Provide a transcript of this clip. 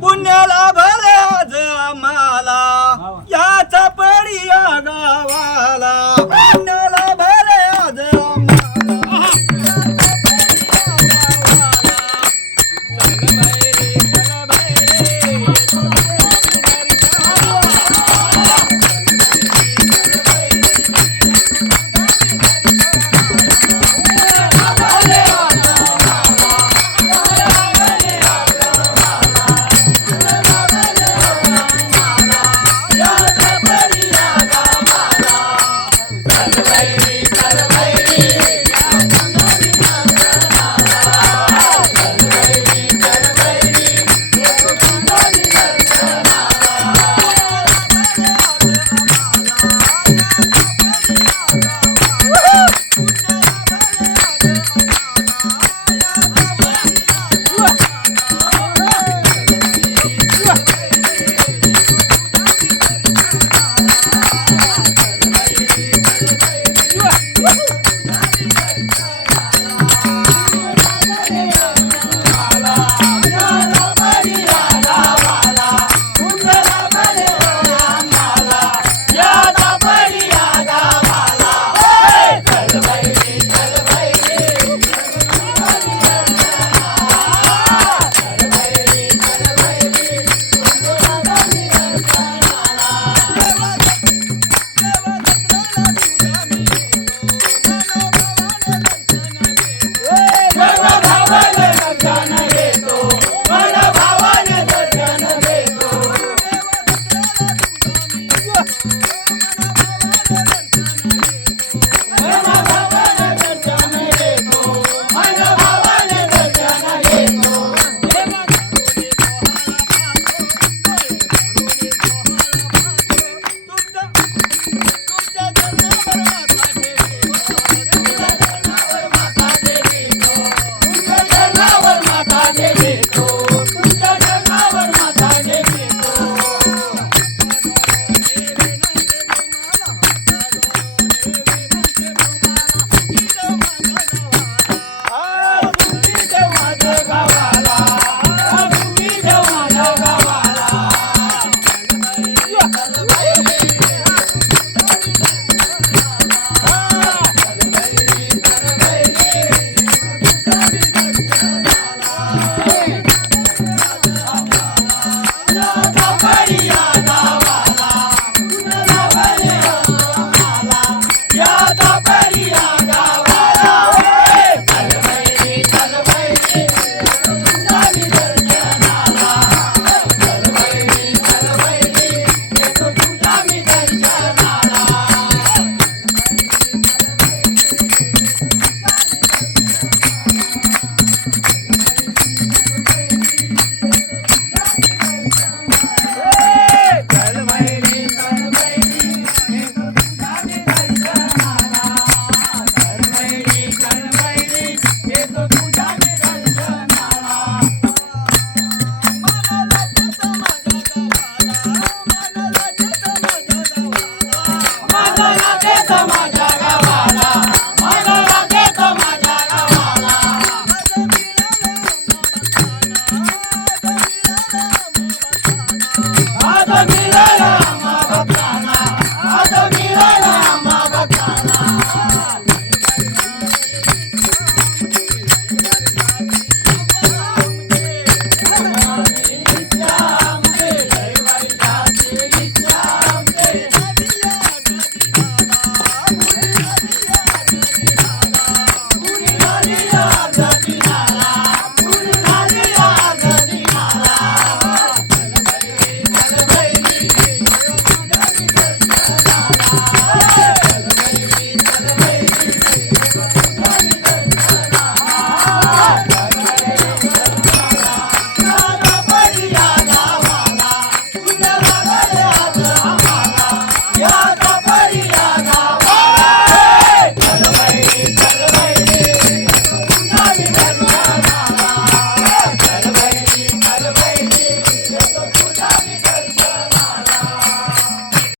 पुण्याला भले जमाला. आम्हाला